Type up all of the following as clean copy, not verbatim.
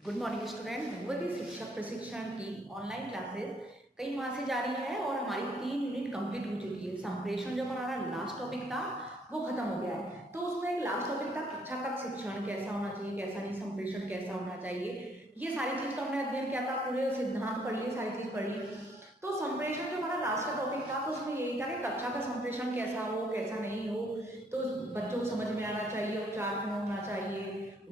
Good morning student. भूगोल की शिक्षक प्रशिक्षण की ऑनलाइन क्लासेस कई माह से जारी है और हमारी 3 यूनिट कंप्लीट हो चुकी है। संप्रेषण जो हमारा लास्ट टॉपिक था वो खत्म हो गया है। तो उसमें एक लास्ट टॉपिक था कक्षागत शिक्षण कैसा होना चाहिए, कैसा नहीं, संप्रेषण कैसा होना चाहिए, ये सारी चीज का हमने अध्ययन किया था। पूरे सिद्धांत पढ़ लिए, सारी चीज पढ़ ली। तो संप्रेषण जो हमारा लास्ट का टॉपिक था तो उसमें यही था कि कक्षा का संप्रेषण कैसा हो, कैसा नहीं हो, तो बच्चों को समझ में आना चाहिए, उपचार होना चाहिए,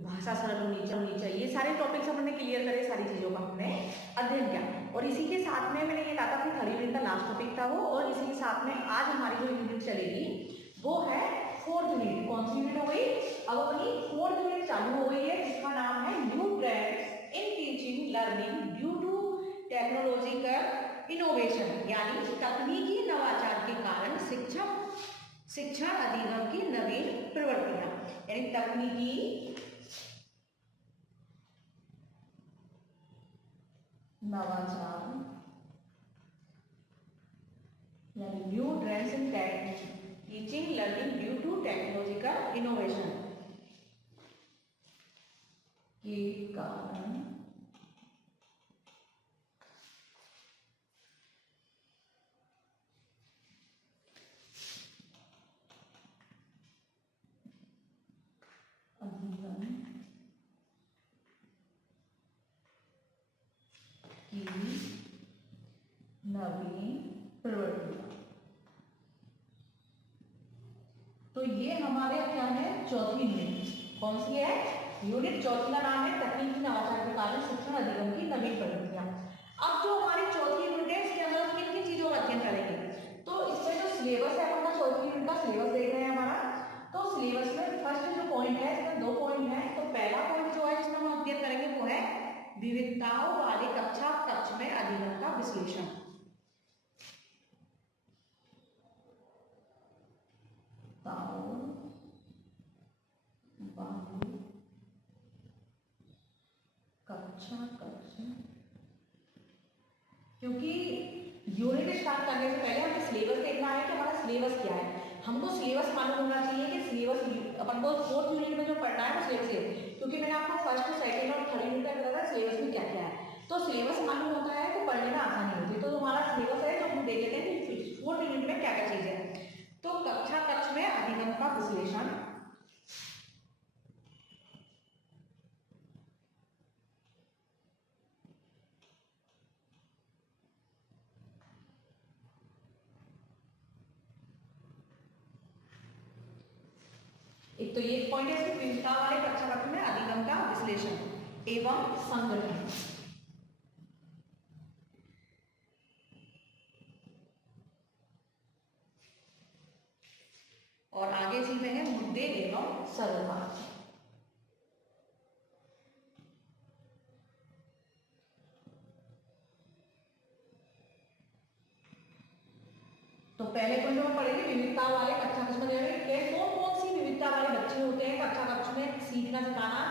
भाषा सरल होनी चाहिए। ये सारे टॉपिक्स हमने क्लियर करे, सारी चीजों का हमने अध्ययन किया। और इसी के साथ में मैंने ये कहा था कि थर्ड यूनिट का लास्ट टॉपिक था वो, और इसी के साथ में आज हमारी जो यूनिट चलेगी वो है फोर्थ यूनिट। कौन सी यूनिट हो गई? अब अपनी फोर्थ यूनिट चालू हो गई है जिसका नाम है new trends in teaching learning due to technological innovation, यानी तकनीकी नवाचार के कारण शिक्षण अधिगम की नवीन प्रवृत्तियां, यानी तकनीकी नवाचार यानी new trends in teaching learning due to technological innovation के कारण अधिगम की नवीन प्रवृत्तियां। तो ये हमारे क्या है, चौथी यूनिट। कौन सी है? यूनिट चौथी का नाम है तकनीकी नवाचार के कारण शिक्षण अधिगम की नवीन प्रवृत्तियां। अब जो हमारी चौथी यूनिट है इसके अंदर किन किन चीजों का अध्ययन करेंगे? तो इसमें जो सिलेबस है अपना चौथी यूनिट का सिलेबस देख रहे हैं हमारा। तो सिलेबस में फर्स्ट जो पॉइंट है, इसमें 2 पॉइंट है। तो पहला पॉइंट जो है इसमें हम अध्ययन करेंगे वो है विविधताओं वाले कक्षा कक्ष में अधिगम का विश्लेषण। कक्षा कक्ष, क्योंकि यूनिट स्टार्ट करने से पहले हमें सिलेबस देखना है कि हमारा सिलेबस क्या है। हमको सिलेबस मालूम होना चाहिए कि सिलेबस अपन को फोर्थ यूनिट में जो पढ़ना है वो सिलेबस है, क्योंकि मैंने आपको फर्स्ट, सेकंड और थर्ड यूनिट का बताया था सिलेबस में क्या क्या है। तो सिलेबस मालूम होता है तो पढ़ने में आसानी होती है। तो हमारा सिलेबस है तो हम देख लेते हैं कि फोर्थ यूनिट में क्या क्या चीज है। तो कक्षा कक्ष में अधिगम का विश्लेषण, एक तो ये पॉइंट है कि विविधता वाले कक्षा कक्ष में अधिगम का विश्लेषण एवं संगठन। और आगे चीजें हैं मुद्दे एवं सरलता। तो पहले पॉइंट में पढ़ेंगे विविधता वाले कक्षा कक्ष में कौन कौन सी विविधता वाले बच्चे होते हैं, कक्षा कक्ष में सीखना सिखाना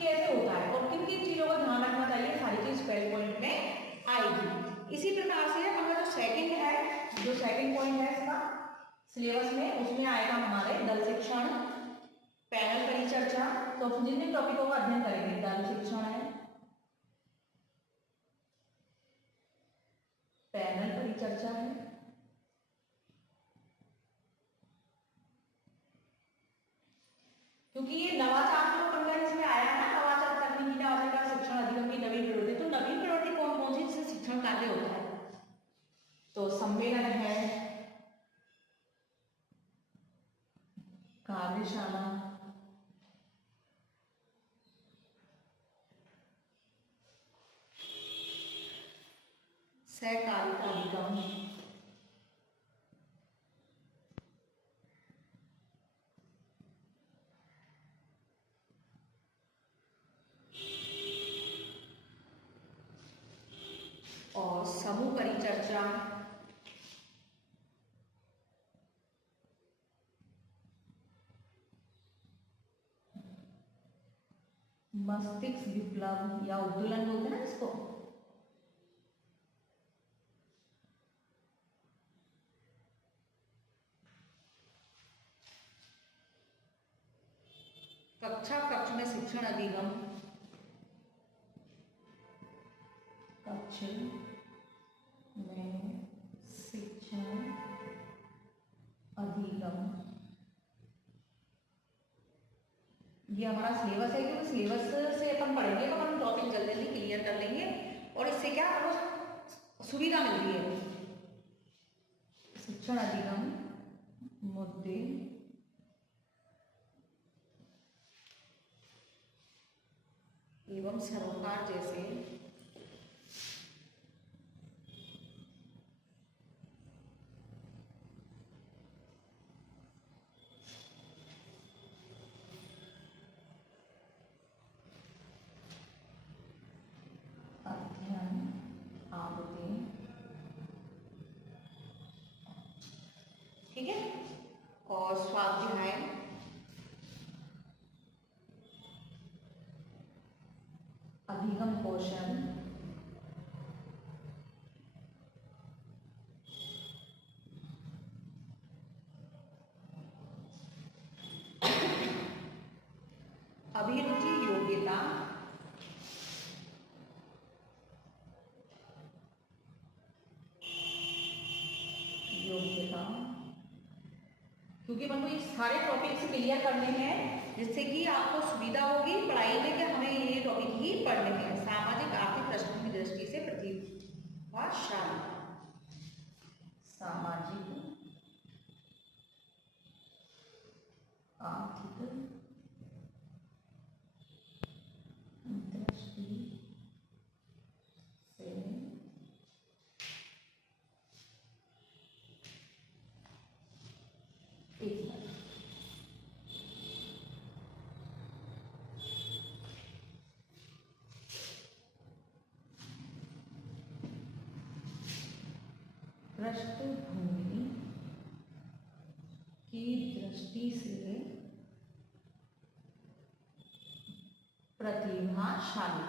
कैसे होता है और किन किन चीजों का ध्यान रखना चाहिए, सारी चीज पहले पॉइंट में आएगी। इसी प्रकार से हमारा जो सेकंड है, जो सेकंड पॉइंट है इसका सिलेबस में, उसमें आएगा हमारे दल शिक्षण, पैनल परिचर्चा। तो जिन जिन टॉपिकों का अध्ययन करेंगे, दल शिक्षण है, पैनल परिचर्चा है, क्योंकि ये नवाचार जो पंद्रह इसमें आया है ना, नवाचार तकनीकी नवाचार का शिक्षण अधिगम की नवीन प्रवृत्ति। तो नवीन प्रवृत्ति कौन कौन सी जिससे शिक्षण कार्य होता है? तो सम्मेलन है, कार्यशाला, सहकारिता अधिगम, और समूह परिचर्चा, मस्तिष्क विप्लव या उद्दोलन बोलते हैं ना इसको, कक्षा कक्ष में शिक्षण अधिगम, कक्ष में शिक्षण अधिगम, ये हमारा सिलेबस है क्योंकि सिलेबस से अपन पढ़ेंगे तो अपन टॉपिक जल्दी जल्दी क्लियर कर लेंगे और इससे क्या आपको सुविधा मिलती है। शिक्षण अधिगम मुद्दे एवं सरोकार जैसे अध्ययन आदतें, ठीक है, और स्वाध्याय अधिगम कौशल अभिरुचि योग्यता क्योंकि अपन को ये सारे टॉपिक्स क्लियर करने हैं जिससे कि आपको सुविधा होगी पढ़ाई में कि हमें ये टॉपिक ही पढ़ने हैं। सामाजिक आर्थिक प्रश्नों की दृष्टि से प्रतिभाशाली, सामाजिक आर्थिक दृष्टि से पृष्ठभूमि की दृष्टि से प्रतिभाशाली,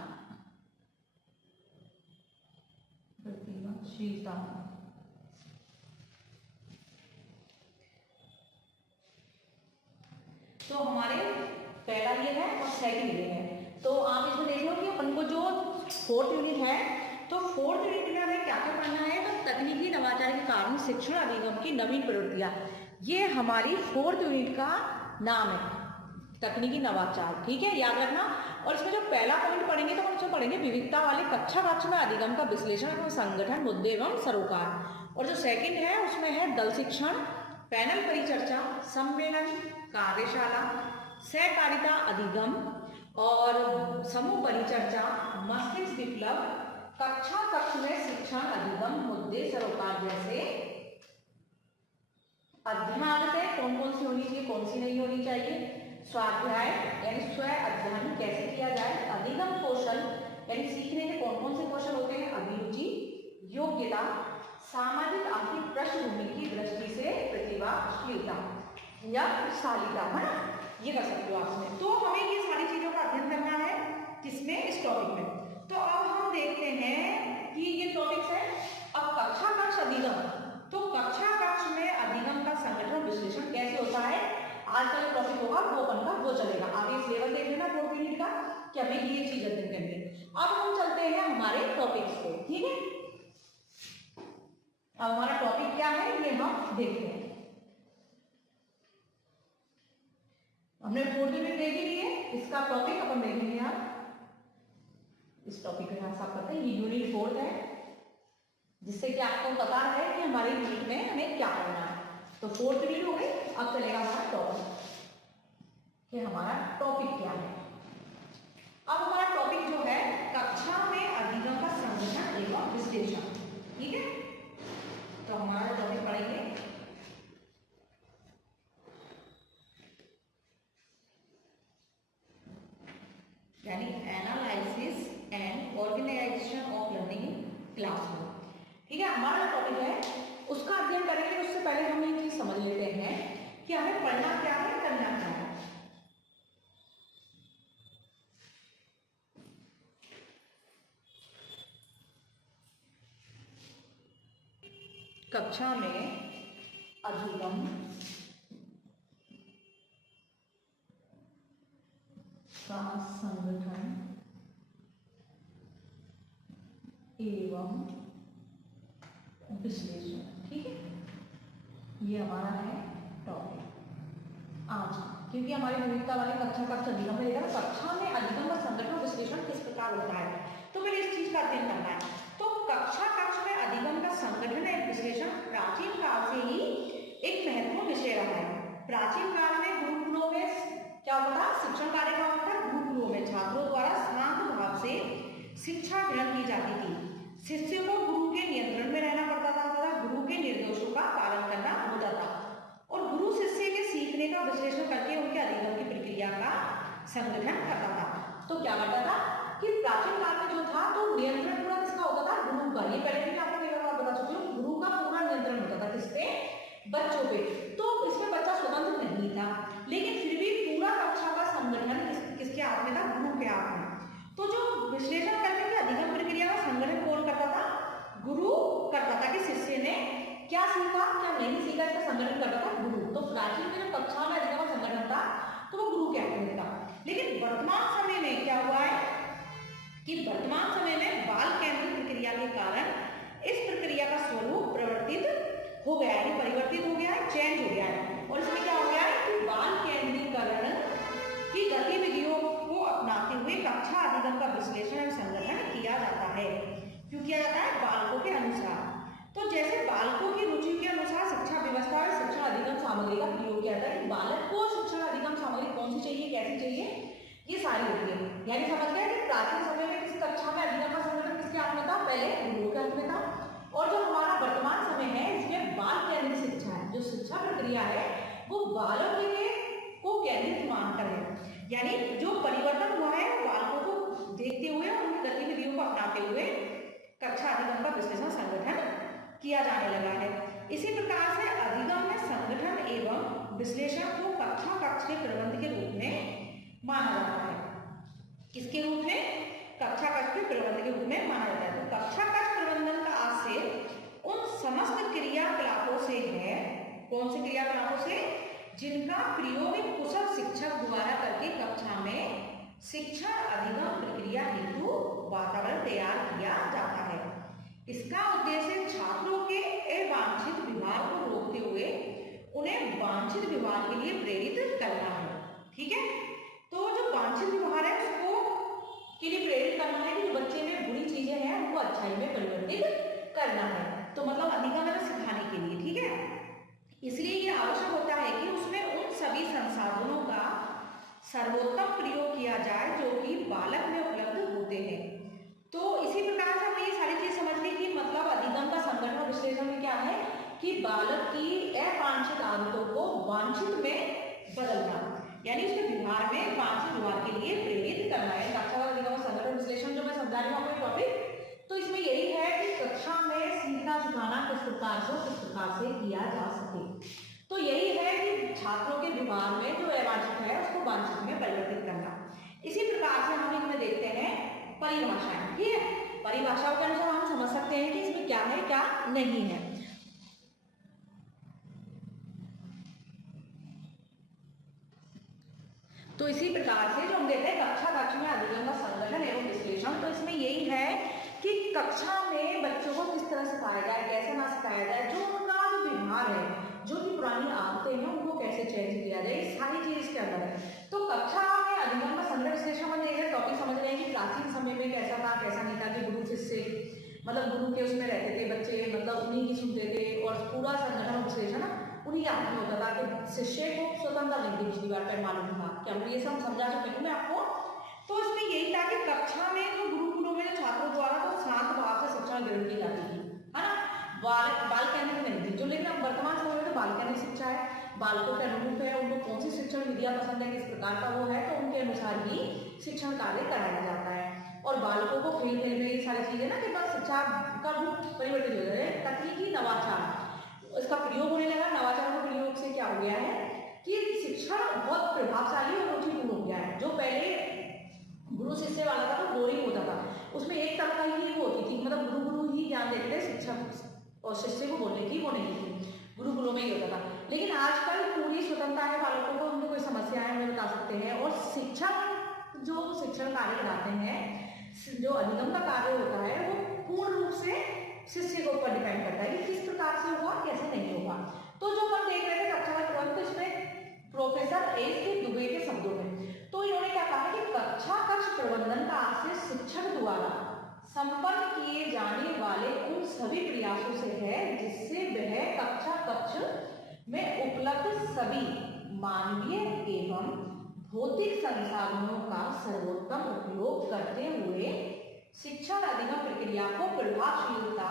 प्रतिभाशीलता, तो हमारे पहला ये है और सेकंड ये है। तो आप इसमें देख लो कि अपन को जो फोर्थ यूनिट है तो फोर्थ यूनिट में हमें क्या क्या पढ़ना है तो तकनीकी नवाचार के कारण शिक्षण अधिगम की नवीन प्रवृत्तियां, ये हमारी फोर्थ यूनिट का नाम है, तकनीकी नवाचार, ठीक है, याद रखना। और इसमें जो पहला पॉइंट पढ़ेंगे तो हम इसमें पढ़ेंगे विविधता वाले कक्षा कक्ष में अधिगम का विश्लेषण एवं संगठन मुद्दे एवं सरोकार। और जो सेकंड है उसमें है दल शिक्षण, पैनल परिचर्चा, सम्मेलन, कार्यशाला, सहकारिता अधिगम और समूह परिचर्चा, मस्तिष्क विप्लव, कक्षा कक्ष में शिक्षण अधिगम मुद्दे सरोकार जैसे अध्ययन आदतें कौन कौन सी होनी चाहिए कौन सी नहीं होनी चाहिए, स्वाध्याय यानी स्व अध्ययन कैसे किया जाए, अधिगम कौशल यानी सीखने के कौन कौन से कौशल होते हैं, अभिरुचि योग्यता, सामाजिक आर्थिक पृष्ठभूमि की दृष्टि से प्रतिभाशीलता या शालीता, है ना, ये कर सकते हो आप इसमें। तो हमें ये सारी चीजों का अध्ययन करना है किसमें, इस टॉपिक में। तो अब हम देखते हैं कि ये टॉपिक्स है। अब कक्षा कक्ष अधिगम, तो कक्षा कक्ष में अधिगम का संगठन विश्लेषण कैसे होता है, आज का जो टॉपिक होगा वो अपन का वो चलेगा। आप ये सिलेबस देख लेना फोर्थ यूनिट का कि हमें ये चीज अध्ययन करनी है। अब हम चलते हैं हमारे टॉपिक्स पे, ठीक है। अब हमारा टॉपिक क्या है ये हम देखते हैं। हमने फोर्थ यूनिट देख ही ली है, इसका टॉपिक अपन देखेंगे। आप इस टॉपिक को यहाँ साफ करते हैं, ये यूनिट फोर्थ है जिससे कि आपको पता है कि हमारे यूनिट में हमें क्या करना है। तो फोर्थ यूनिट हो गई, अब चलेगा हमारा टॉपिक कि हमारा टॉपिक क्या है। अब हमारा टॉपिक जो है कक्षा में अधिगम का संगठन एवं विश्लेषण, ठीक है। तो हमारा टॉपिक पढ़ेंगे यानी analysis and organisation of learning in classroom, ठीक है। हमारा जो टॉपिक है उसका अध्ययन करेंगे। उससे पहले हम ये चीज समझ लेते हैं कि हमें पढ़ना क्या है करना क्या है। कक्षा में अधिगम का संगठन एवं विश्लेषण। ठीक है, ये हमारा है टॉपिक आज, क्योंकि हमारी विविधता वाली कक्षा का अधिगम में देखा ना, कक्षा में अधिगम व संगठन और विश्लेषण किस प्रकार होता है, तो फिर इस चीज का अध्ययन करना है। तो कक्षा कक्ष में अधिगम का संगठन एवं विश्लेषण प्राचीन काल से ही एक महत्वपूर्ण विषय रहा है। प्राचीन काल में गुरुकुलों में क्या होता था, शिक्षण कार्य का होता था। गुरुकुलों में छात्रों द्वारा शांत भाव से शिक्षा ग्रहण की जाती थी। शिष्य को गुरु के नियंत्रण में रहना पड़ता था तथा गुरु के निर्देशों का पालन करना होता था, और गुरु शिष्य के सीखने का विश्लेषण करके उनके अधिगम की प्रक्रिया का संगठन करता था। तो क्या करता था कि प्राचीन काल में जो था तो नियंत्रण पूरा किसका होता था, गुरु का। ये पहले भी आपको कई बार बता चुकी हूँ, गुरु का पूरा नियंत्रण होता था किस पे, बच्चों पे। तो इसमें बच्चा स्वतंत्र नहीं था, लेकिन फिर भी पूरा कक्षा का संगठन किसके हाथ में था, गुरु के हाथ में। तो जो विश्लेषण करने की अधिगम प्रक्रिया का संगठन कौन करता था, गुरु करता था कि शिष्य ने क्या सीखा क्या नहीं सीखा, इसका संगठन करता था गुरु। तो प्राचीन में जो कक्षा में अधिगम का संगठन था तो वो गुरु के हाथ में था। लेकिन वर्तमान समय में क्या हुआ है कि वर्तमान समय में बाल केंद्रित प्रक्रिया के कारण इस प्रक्रिया का स्वरूप परिवर्तित हो गया है, परिवर्तित हो गया है, चेंज हो गया है। और इसमें क्या हो गया है कि बाल केंद्रीकरण की गतिविधियों को अपनाते हुए कक्षा अधिगम का विश्लेषण एवं संगठन किया जाता है। क्यों किया जाता है, बालकों के अनुसार। तो जैसे बालकों की रुचि के अनुसार शिक्षा व्यवस्था और शिक्षा अधिगम सामग्री का प्रयोग किया जाता है। बालक को शिक्षा अधिगम सामग्री कौन सी चाहिए, कैसी चाहिए, ये सारी होती है। यानी समझ गया कि प्राचीन समय में किस कक्षा में अधिगम का संगठन किसके हाथ में था, पहले गुरुओं के हाथ में था। और जो हमारा वर्तमान समय है इसमें बाल केंद्रित शिक्षा है, जो शिक्षा प्रक्रिया है वो बालक को केंद्रित मानकर है। यानी जो परिवर्तन हुआ है बालकों को देखते हुए और उनकी गतिविधियों को अपनाते हुए कक्षा अधिगम का विश्लेषण संगठन किया जाने लगा है। इसी प्रकार से अधिगम में संगठन एवं विश्लेषण को कक्षा कक्ष के प्रबंध के रूप में माना जाता है। किसके रूप में, कक्षा कक्ष के प्रबंध के रूप में माना जाता है। तो कक्षा कक्ष प्रबंधन का आशय उन समस्त क्रियाकलापों से है, कौन से क्रियाकलापों से, जिनका प्रयोग एक कुशल शिक्षक द्वारा करके कक्षा में शिक्षण अधिगम प्रक्रिया हेतु वातावरण तैयार किया जाता है। इसका उद्देश्य छात्रों के अवांछित व्यवहार को रोकते हुए उन्हें वांछित व्यवहार के लिए प्रेरित करना है। ठीक है, तो जो वांछित व्यवहार है उसको के लिए प्रेरित करना है कि जो बच्चे में बुरी चीजें हैं उनको अच्छाई में परिवर्तित करना है। तो मतलब अधिगम है सिखाने के लिए। ठीक है, इसलिए ये आवश्यक होता है कि उसमें उन सभी संसाधनों का सर्वोत्तम प्रयोग किया जाए जो कि बालक में उपलब्ध होते हैं। तो इसी प्रकार से हमें ये सारी चीज समझने की मतलब अधिगम का संगठन और विश्लेषण में क्या है कि बालक की अवांछित आदतों को वांछित में बदलना, यानी उसके व्यवहार में वांछित व्यवहार के लिए प्रेरित करना है। कक्षा अधिगम और संगठन विश्लेषण जो मैं समझा रही हूँ आपको टॉपिक, तो इसमें यही है कि कक्षा में सीखना सिखाना किस प्रकार से किया जा सके। तो यही है कि छात्रों के व्यवहार में जो अवांछित है उसको वांछित में परिवर्तित करना। इसी प्रकार से हम इसमें देखते हैं परिभाषाएं। ठीक है, परिभाषाओं के अनुसार हम समझ सकते हैं कि इसमें क्या है क्या नहीं है। तो इसी प्रकार से जो हम देखते हैं कक्षा कक्ष में अधिगम का संगठन एवं विश्लेषण, तो इसमें यही है कि कक्षा में बच्चों को किस तरह सिखाया जाए, कैसे ना सिखाया जाए, जो उनका जो व्यवहार है, जो भी पुरानी आदतें हैं उनको कैसे चेंज किया जाए, सारी चीज इसके अंदर है। तो कक्षा में अधिगम का संगठन विश्लेषण में ये टॉपिक समझ रहे हैं कि प्राचीन समय में कैसा था कैसा नहीं था, कि गुरु शिष्य मतलब गुरु के उसमें रहते थे बच्चे, मतलब उन्हीं की सुनते थे और पूरा संगठन विश्लेषण उन्हीं के हाथ में होता था कि शिष्य को स्वतंत्रता नहीं थी। पिछली बार पर मालूम था क्या ये सब समझा चुकी हूँ मैं आपको। तो इसमें यही था कि कक्षा में जो गुरुकुलों में छात्रों द्वारा तो शांत भाव से शिक्षा ग्रहण की जाती थी, है ना, बाल केंद्रित नहीं थी। जो लेकिन अब वर्तमान समय में तो बाल केंद्रित शिक्षा है, बालकों के अनुरूप है, उनको कौन सी शिक्षण विधियां पसंद है, किस प्रकार का वो है, तो उनके अनुसार ही शिक्षण कार्य कराया जाता है। और बालकों को खेल खेल में ये सारी चीजें ना कि बस शिक्षा का रूप परिवर्तित हो गया है। तकनीकी नवाचार इसका प्रयोग होने लगा। नवाचार के प्रयोग से क्या हो गया है कि शिक्षण बहुत प्रभावशाली और रुचिपूर्ण हो गया है। जो पहले गुरु शिष्य वाला था तो बोरिंग होता था, उसमें एक तरह ही वो होती थी, मतलब गुरु ही ज्ञान देते थे, शिक्षक और शिष्य को बोलने की वो नहीं थी, गुरुकुलों में ही होता था। लेकिन आजकल पूरी स्वतंत्रता है बालकों को, उनको कोई समस्या है उन्हें बता सकते हैं। और शिक्षक जो शिक्षण कार्य कराते हैं, जो अधिगम का कार्य होता है वो पूर्ण एस के दुबे के शब्दों में। तो इन्होंने क्या कहा कि कक्षा कक्ष प्रबंधन का आशय शिक्षक द्वारा संपन्न किए जाने वाले उन सभी प्रयासों से है जिससे वह कक्षा कक्ष में उपलब्ध सभी मानवीय एवं भौतिक संसाधनों का सर्वोत्तम उपयोग करते हुए शिक्षण अधिगम प्रक्रिया को प्रभावशीलता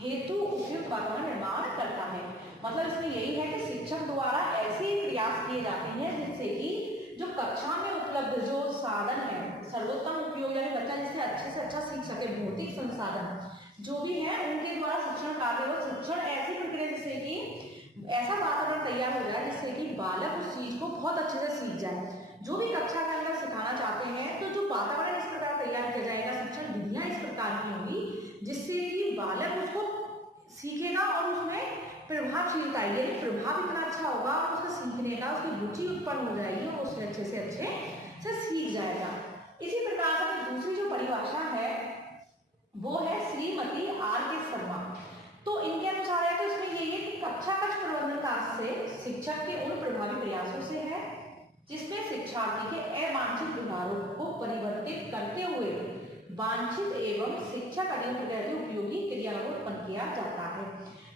हेतु उपयुक्त वातावरण निर्माण करता है। मतलब इसमें यही है कि शिक्षक द्वारा ऐसे ही प्रयास किए जाते हैं जिससे कि जो कक्षा में उपलब्ध जो साधन है सर्वोत्तम उपयोग, यानी बच्चा जिससे अच्छे से अच्छा सीख सके, भौतिक संसाधन जो भी है उनके द्वारा शिक्षण कार्य व शिक्षण ऐसी प्रक्रिया जिससे कि ऐसा वातावरण तैयार हो जाए जिससे कि बालक उस चीज को बहुत अच्छे से सीख जाए। जो भी कक्षा के अंदर सिखाना चाहते हैं तो जो वातावरण इस प्रकार तैयार किया जाएगा, शिक्षण विधियां इस प्रकार की होंगी जिससे कि बालक उसको सीखेगा और उसमें प्रभावशीलता, यानी प्रभाव इतना अच्छा होगा उसका सीखने का, उसकी रुचि उत्पन्न हो जाएगी और उससे अच्छे से सीख जाएगा। इसी प्रकार से दूसरी जो परिभाषा है वो है श्रीमती आर के शर्मा। तो इनके अनुसार है तो इसमें यही है कि कक्षा कक्ष प्रबंधन का आशय शिक्षक के उन प्रभावी प्रयासों से है जिसमें शिक्षार्थी के अवांछित व्यवहारों को परिवर्तित करते हुए वांछित एवं शिक्षक अधिगम उपयोगी क्रियाओं को उत्पन्न किया जाता है।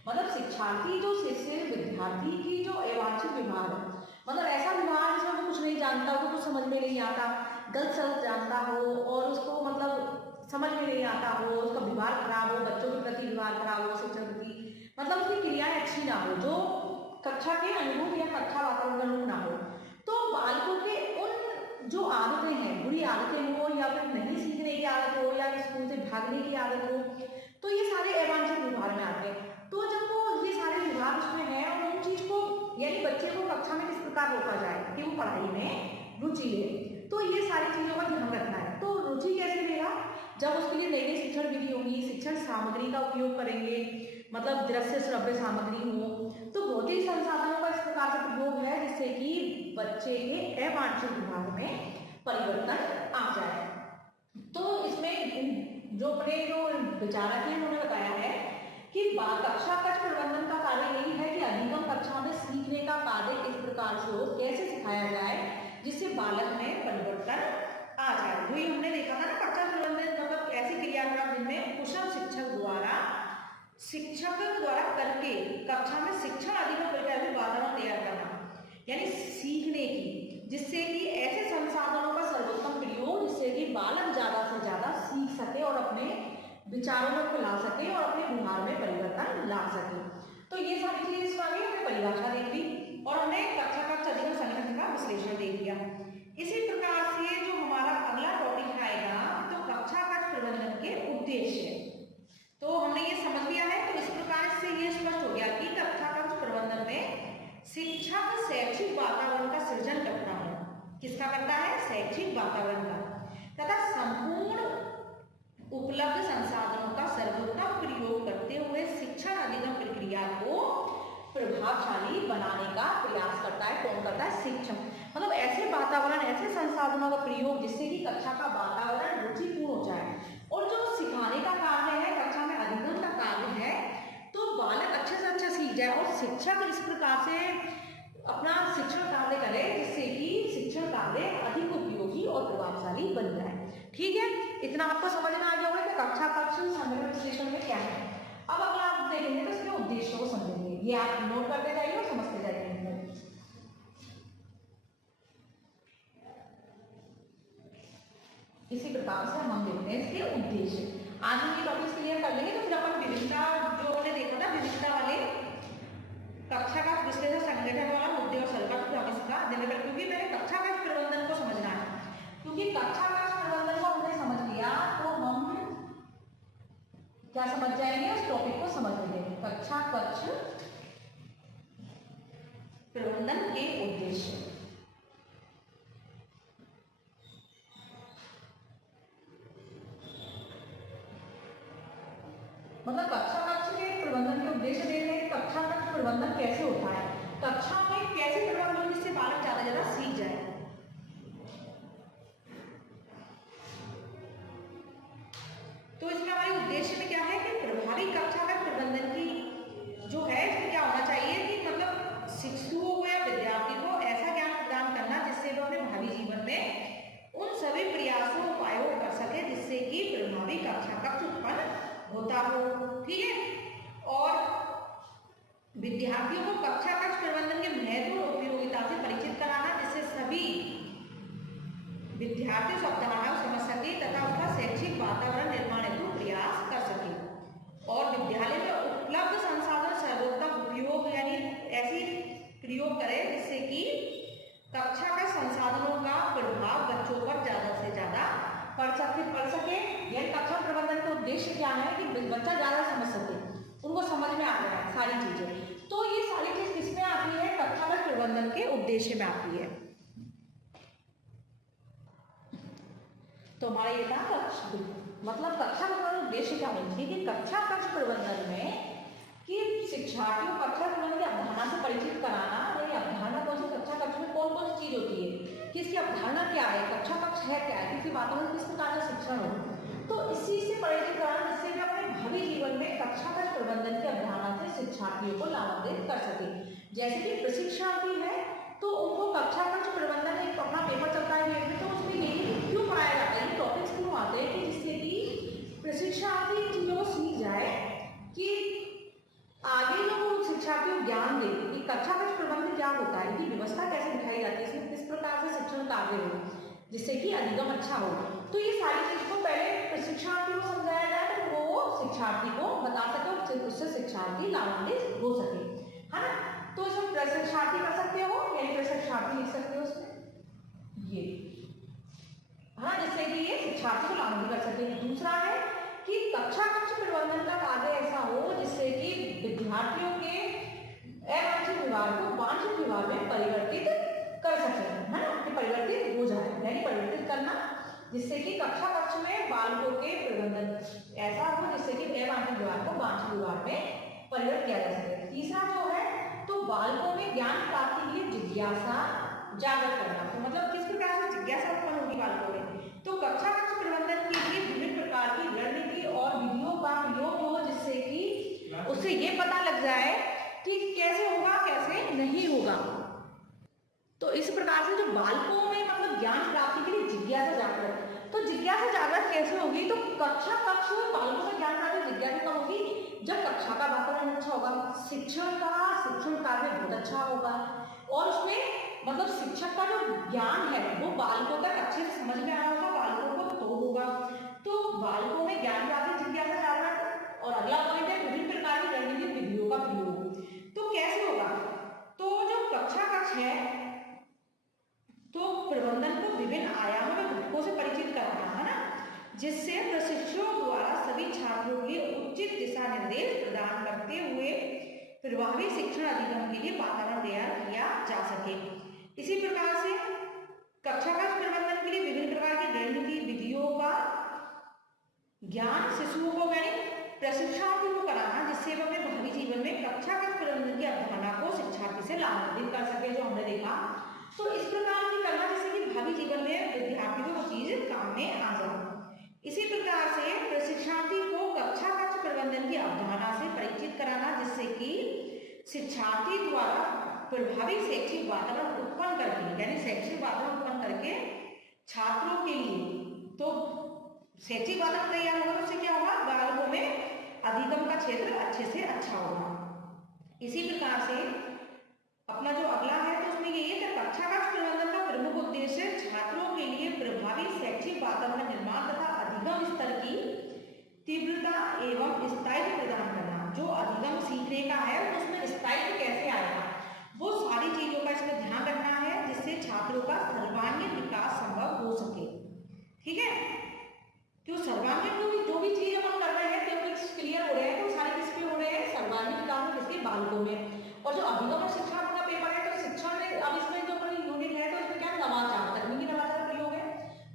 मतलब शिक्षार्थी जो शिष्य विद्यार्थी की जो अवांछित व्यवहार है, मतलब ऐसा व्यवहार जिसमें वो कुछ नहीं जानता, उसको कुछ समझ में नहीं आता, गलत सलत जानता हो और उसको मतलब समझ में नहीं आता हो, उसका व्यवहार खराब हो, बच्चों के प्रति व्यवहार खराब हो, शिक्षक के प्रति मतलब उसकी क्रियाएं अच्छी ना हो, जो कक्षा के अनुरूप या कक्षा वातावरण अनुरूप ना हो, तो बालकों के उन जो आदतें हैं, बुरी आदतें हो या फिर नहीं सीखने की आदत हो या स्कूल से भागने की आदत हो, तो ये सारे अवांछित व्यवहार में आते हैं। तो जब वो ये सारे व्यवहार उसमें है और उन चीज को यानी बच्चे को कक्षा में किस प्रकार रोका जाए कि वो पढ़ाई में रुचि ले, तो ये सारी चीजों का ध्यान रखना है। तो रुचि कैसे लेगा, जब उसके लिए नई नई शिक्षण विधि होगी, शिक्षण सामग्री का उपयोग करेंगे, मतलब दृश्य श्रव्य सामग्री हो, तो भौतिक संसाधनों का इस प्रकार से प्रयोग है जिससे कि बच्चे के अवांछित व्यवहार में परिवर्तन आ जाए। तो इसमें जो अपने जो विचारक हैं उन्होंने बताया है कि कक्षा कक्ष प्रबंधन का कार्य यही है कि अधिगम कक्षा में सीखने का कार्य इस प्रकार से हो, कैसे सिखाया जाए जिससे बालक में परिवर्तन आ जाए। वही हमने देखा था ना, कक्षा प्रबंधन मतलब ऐसी क्रियाक्रम जिनमें कुशल शिक्षक द्वारा करके कक्षा में शिक्षण अधिगम प्रक्रिया में वातावरण तैयार करना, यानी सीखने की, जिससे कि ऐसे संसाधनों का सर्वोत्तम प्रयोग जिससे कि बालक ज्यादा से ज्यादा सीख सके और अपने विचारों को ला सके और अपने व्यवहार में परिवर्तन ला सके। तो ये सारी चीजें इसमें आगे हमने परिभाषा देख ली और हमने कक्षा कक्ष अधिगम संगठन का विश्लेषण देख लिया। इसी प्रकार से जो हमारा अगला टॉपिक आएगा तो कक्षा कक्ष प्रबंधन के उद्देश्य, तो हमने ये समझ लिया है। तो इस प्रकार से ये स्पष्ट हो गया कि कक्षा कक्ष प्रबंधन में शिक्षक शैक्षिक वातावरण का सृजन करता है। किसका करता है? शैक्षिक वातावरण का, तथा संपूर्ण उपलब्ध संसाधनों का सर्वोत्तम प्रयोग करते हुए शिक्षण अधिगम प्रक्रिया को प्रभावशाली बनाने का प्रयास करता है। कौन करता है? शिक्षक। मतलब ऐसे वातावरण, ऐसे संसाधनों का प्रयोग जिससे कि कक्षा का वातावरण रुचिपूर्ण हो जाए और जो सिखाने का कार्य है, कक्षा में अधिगम का कार्य है, तो बालक अच्छे से अच्छा सीख जाए और शिक्षक इस प्रकार से अपना शिक्षण कार्य करे जिससे कि शिक्षण कार्य अधिक उपयोगी और प्रभावशाली बन जाए। ठीक है, इतना आपको समझ में आ गया होगा कि कक्षा कक्ष संगठन विश्लेषण में क्या है। अब अगला आप देखेंगे तो इसके उद्देश्य को समझेंगे, ये आप नोट करते जाइए और समझते जाइए। इसी प्रकार से हम देखते हैं इसके उद्देश्य। आज हम ये टॉपिक क्लियर कर लेंगे तो फिर अपन विभिन्नता जो हमने देखा था, विभिन्नता वाले कक्षा का विश्लेषण संगठन वाला मुद्दे और सरकार को हम इसका अध्ययन करें, क्योंकि मैंने कक्षा का प्रबंधन को समझना है। क्योंकि कक्षा का प्रबंधन को हमने समझ लिया तो हम क्या समझ जाएंगे, उस टॉपिक को समझ लेंगे। कक्षा कक्ष प्रबंधन के उद्देश्य, मतलब कक्षा कक्ष के प्रबंधन के उद्देश्य दे रहे हैं। कक्षा कक्ष प्रबंधन कैसे होता है, कक्षा में कैसे प्रबंधन जिससे बालक ज्यादा से ज्यादा सीख जाए। तो इसमें हमारे उद्देश्य में क्या है कि प्रभावी कक्षा का प्रबंधन की जो है इसमें क्या होना चाहिए कि मतलब शिक्षुओं को या विद्यार्थी को ऐसा ज्ञान प्रदान करना हो, ठीक है। और विद्यार्थियों को कक्षा कक्ष प्रबंधन के महत्व और उपयोगिता से परिचित कराना, जिससे सभी विद्यार्थी उस अवधारणा को समझ सके तथा उसका शैक्षिक वातावरण निर्माण हेतु प्रयास कर सके। और विद्यालय में उपलब्ध संसाधन सर्वोत्तम उपयोग यानी ऐसी प्रयोग करें जिससे कि कक्षा का संसाधनों का प्रभाव बच्चों पर ज्यादा से ज्यादा पड़ सके। यानी कक्षा प्रबंधन का उद्देश्य क्या है कि बच्चा ज्यादा समझ सके, उनको समझ में आ जाए सारी चीजें। तो ये सारी चीज किसमें आती है? कक्षा प्रबंधन के उद्देश्य में आती है। तो हमारा ये था मतलब कक्षा प्रबंधन उद्देश्य क्या होती है कि कक्षा कक्ष प्रबंधन में कि शिक्षार्थियों को कक्षा प्रबंधन की अवधारणा से परिचित कराना। ये अवधारणा कौन सी, कक्षा कक्ष में कौन कौन सी चीज होती है, कि इसकी अवधारणा क्या है, कक्षा कक्ष है क्या है, किसी वातावरण किस प्रकार का शिक्षण हो, तो इस चीज से परिचित कराना जिससे कि अपने भावी जीवन में कक्षा कक्ष प्रबंधन की अवधारणा से शिक्षार्थियों को लाभान्वित कर सके। जैसे कि प्रशिक्षणार्थी है तो उनको कक्षा कक्ष प्रबंधन एक अपना पेपर चलता है में, तो उसमें यही क्यों पढ़ाया जाता है, टॉपिक्स क्यों आते हैं कि जिससे कि प्रशिक्षणार्थी इन चीजों को सीख जाए कि आगे जो वो शिक्षार्थियों को ज्ञान दे कि कक्षा कक्ष प्रबंधन क्या होता है, कि व्यवस्था कैसे दिखाई जाती है, इसमें किस प्रकार से शिक्षण कार्य हो जिससे कि अधिगम अच्छा हो। तो ये सारी चीज को पहले प्रशिक्षणार्थी को समझाया जाए तो वो शिक्षार्थी को बता सके और उससे शिक्षार्थी लाभान्वित हो सके, है ना। तो इसमें प्रशिक्षार्थी कर सकते हो यानी प्रशिक्षार्थी लिख सकते हो उसमें ये, हाँ, जिससे कि ये शिक्षार्थी को लाभान्वित कर सके। दूसरा है कि कक्षा कक्ष प्रबंधन का कार्य ऐसा हो जिससे कि विद्यार्थियों के अवांछित व्यवहार को वांछित व्यवहार में परिवर्तित कर सके, है ना, कि परिवर्तित हो जाए, यानी परिवर्तित करना जिससे कि कक्षा कक्ष में बालकों के प्रबंधन ऐसा हो जिससे कि अवांछित व्यवहार को वांछित व्यवहार में परिवर्तित किया जा सके। तीसरा जो है तो बालकों में ज्ञान प्राप्ति के लिए जिज्ञासा जागृत करना। तो मतलब किस प्रकार से जिज्ञासा उत्पन्न होगी बालकों में, तो कक्षा कक्ष प्रबंधन के लिए विभिन्न प्रकार की रणनीति और विधियों का प्रयोग हो जिससे कि उससे ये पता लग जाए कि कैसे होगा कैसे नहीं होगा। तो इस प्रकार से जो बालकों में मतलब ज्ञान प्राप्ति के लिए जिज्ञासा जागृत, तो जिज्ञासा जागृत कैसे होगी, तो कक्षा कक्ष में बालकों में ज्ञान प्राप्ति जिज्ञासा कब होगी, जब कक्षा का वातावरण अच्छा होगा, शिक्षण कार्य बहुत अच्छा होगा और उसमें मतलब शिक्षक का जो ज्ञान है वो बालकों तक अच्छे से समझ में आ रहा होगा, बालकों को तो होगा। तो बालकों में ज्ञान प्राप्ति जिज्ञासा जागृत। और अगला पॉइंट है विभिन्न प्रकार की रणनीतिक विधियों का प्रयोग। तो कैसे होगा, तो जो कक्षा कक्ष है तो प्रबंधन को विभिन्न आयामों में घटकों से परिचित कराना, है ना, जिससे प्रशिक्षकों द्वारा सभी छात्रों के लिए उचित दिशा निर्देश प्रदान करते हुए प्रभावी शिक्षण अधिगम के लिए वातावरण तैयार किया जा सके। इसी प्रकार से कक्षा कक्ष प्रबंधन के लिए विभिन्न प्रकार की रणनीति विधियों का ज्ञान शिशुओं को यानी प्रशिक्षणार्थियों को कराना जिससे वो अपने भावी जीवन में कक्षा कक्ष प्रबंधन की अवधारणा को शिक्षार्थी से लाभान्वित कर सके, जो हमने देखा। तो इस प्रकार की करना जिससे कि भावी जीवन में विद्यार्थी को वो चीज काम में आ जाए। इसी प्रकार से प्रशिक्षणार्थी को कक्षा कक्ष प्रबंधन की अवधारणा से परिचित कराना जिससे कि शिक्षार्थी द्वारा प्रभावी शैक्षिक वातावरण उत्पन्न करके यानी शैक्षिक वातावरण उत्पन्न करके छात्रों के लिए, तो शैक्षिक वातावरण तैयार होगा तो उससे क्या होगा, बालकों में अधिगम का क्षेत्र अच्छे से अच्छा होगा। इसी प्रकार से अपना जो अगला है तो उसमें यही है कि कक्षा कक्ष प्रबंधन का प्रमुख उद्देश्य छात्रों के लिए प्रभावी शैक्षिक वातावरण निर्माण तथा अधिगम स्तर की तीव्रता एवं स्थायित्व प्रदान करना। जो अधिगम सीखने का है उसमें स्थायित्व कैसे आएगा, वो सारी चीजों का इसमें ध्यान रखना है जिससे छात्रों का सर्वांगीण विकास संभव हो सके। ठीक है, तो सर्वांगीण जो भी चीज अपन कर रहे हैं टॉपिक्स क्लियर हो रहे हैं तो सारे किसके हो रहे हैं, सर्वांगीण विकास में किसके, बालकों में। और जो अधिगम और शिक्षा का पेपर है तो शिक्षा में अब इसमें जो अपनी यूनिट है तो इसमें क्या नवाचार, तकनीकी नवाचार का प्रयोग है।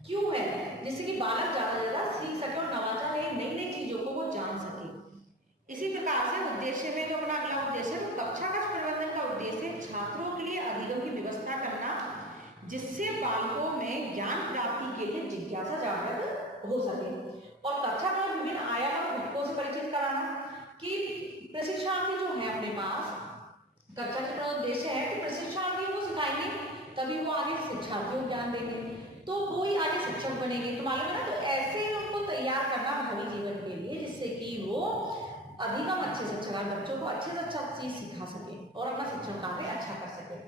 क्यों है, जिससे कि बालक ज्यादा से ज्यादा सीख सके और नवाचार नई नई चीजों को वो जान सके। इसी प्रकार से उद्देश्य में जो अपना अगला उद्देश्य है कक्षा कक्ष प्रबंधन का उद्देश्य छात्रों के लिए अधिगम की व्यवस्था करना जिससे बालकों में ज्ञान प्राप्ति के लिए जिज्ञासा जागृत हो सके। और कक्षा का विभिन्न आयाम और घटकों से परिचित कराना कि प्रशिक्षणार्थी जो है अपने पास कक्षा का उद्देश्य है कि प्रशिक्षणार्थी को सिखाएंगे तभी वो आगे शिक्षार्थियों को ज्ञान देंगे तो वो ही आगे शिक्षक बनेंगे। तो मालूम है ना, तो ऐसे ही उनको तैयार करना भावी जीवन के लिए जिससे कि वो अधिकतम अच्छे से अच्छा बच्चों को अच्छे से अच्छा चीज सिखा सके और अपना शिक्षण कार्य अच्छा कर सके।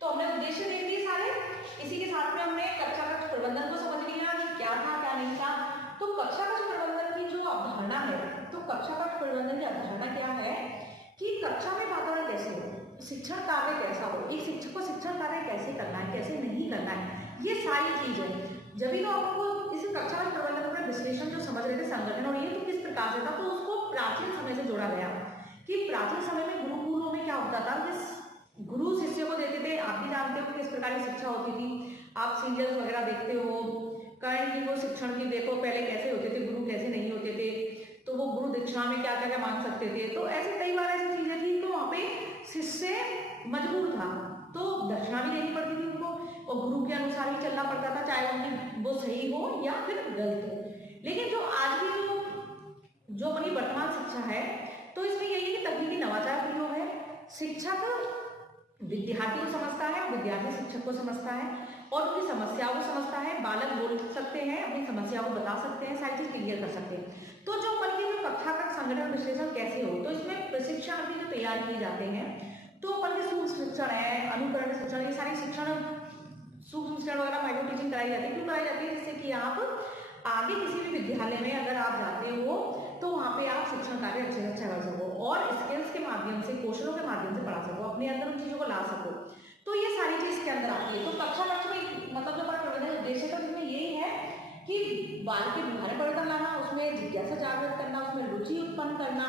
तो हमने उद्देश्य देख लिए सारे। इसी के साथ में हमने कक्षा कक्ष प्रबंधन को समझ लिया कि क्या था क्या नहीं था। तो कक्षा कक्ष प्रबंधन की जो अवधारणा है, तो कक्षा कक्ष प्रबंधन की अवधारणा क्या है कि कक्षा में वातावरण कैसे हो, शिक्षण कार्य कैसा हो, एक शिक्षक को शिक्षण कार्य कैसे करना है, कैसे नहीं करना है, ये सारी चीज है। जब भी तो आपको इस कक्षा कक्ष प्रबंधन का विश्लेषण जो समझ रहे थे संगठन और ये तो किस प्रकार से था, तो उसको प्राचीन समय से जोड़ा गया कि प्राचीन समय में गुरुकुलों में क्या होता था कि गुरु शिष्य को देते थे। आप भी जानते हो किस प्रकार की शिक्षा होती थी, आप सीरियल्स वगैरह देखते हो कहीं वो शिक्षण की देखो पहले कैसे होते थे, गुरु कैसे नहीं होते थे, तो वो गुरु दीक्षा में क्या क्या मांग सकते थे। तो ऐसे कई बार ऐसी चीजें थी तो वहाँ पे शिष्य मजबूर था तो दक्षिणा भी देनी पड़ती थी उनको और गुरु के अनुसार ही चलना पड़ता था, चाहे उनकी वो सही हो या फिर गलत हो। लेकिन जो आज की जो अपनी वर्तमान शिक्षा है, तो इसमें यही है कि तकनीकी नवाचार प्रयोग है। शिक्षक विद्यार्थी को समझता है, विद्यार्थी शिक्षक को समझता है और उनकी समस्याओं को समझता है। बालक बोल सकते हैं, अपनी समस्याओं को बता सकते हैं, सारी चीज क्लियर कर सकते हैं। तो जो अपन के जो कक्षा का संगठन विश्लेषण कैसे हो, तो इसमें प्रशिक्षण भी जो तैयार किए जाते हैं, तो अपन के सूक्ष्म शिक्षण है, अनुकरण शिक्षण, ये सारी शिक्षण सूक्ष्म शिक्षण वगैरह माइक्रो टीचिंग कराई जाती है। क्यों कराई जाती है? जिससे कि आप आगे किसी भी विद्यालय में अगर आप जाते हो तो वहाँ पे आप शिक्षण कार्य अच्छे से अच्छा कर सको और स्किल्स के माध्यम से, कौशलों के माध्यम से पढ़ा सको, अपने अंदर उन चीजों को ला सको। तो ये सारी चीज इसके अंदर आती है। तो कक्षा कक्ष में मतलब जो हमारा प्रबंधन उद्देश्य था उसमें यही है कि बाल के व्यवहार परिवर्तन लाना, उसमें जिज्ञासा जागृत करना, उसमें रुचि उत्पन्न करना,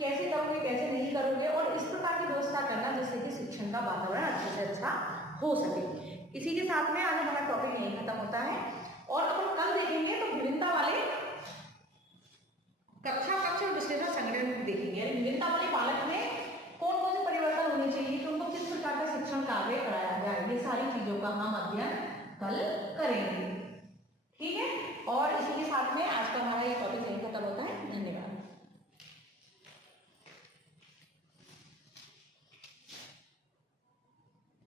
कैसे करोगे कैसे नहीं करोगे, और इस प्रकार की व्यवस्था करना जिससे कि शिक्षण का वातावरण अच्छे से अच्छा हो सके। इसी के साथ में आज हमारा टॉपिक यही खत्म होता है और अपन कल देखेंगे तो विभिन्नता वाले कक्षा कक्ष विश्लेषण संगठन देखेंगे। विभिन्नता वाले पालक में कौन कौन से परिवर्तन होने चाहिए, तो उनको किस प्रकार का शिक्षण कार्य कराया जाए, ये सारी चीजों का हम अध्ययन कल करेंगे। ठीक है, और इसी के साथ में आज का हमारा ये टॉपिक यही खत्म होता है। धन्यवाद।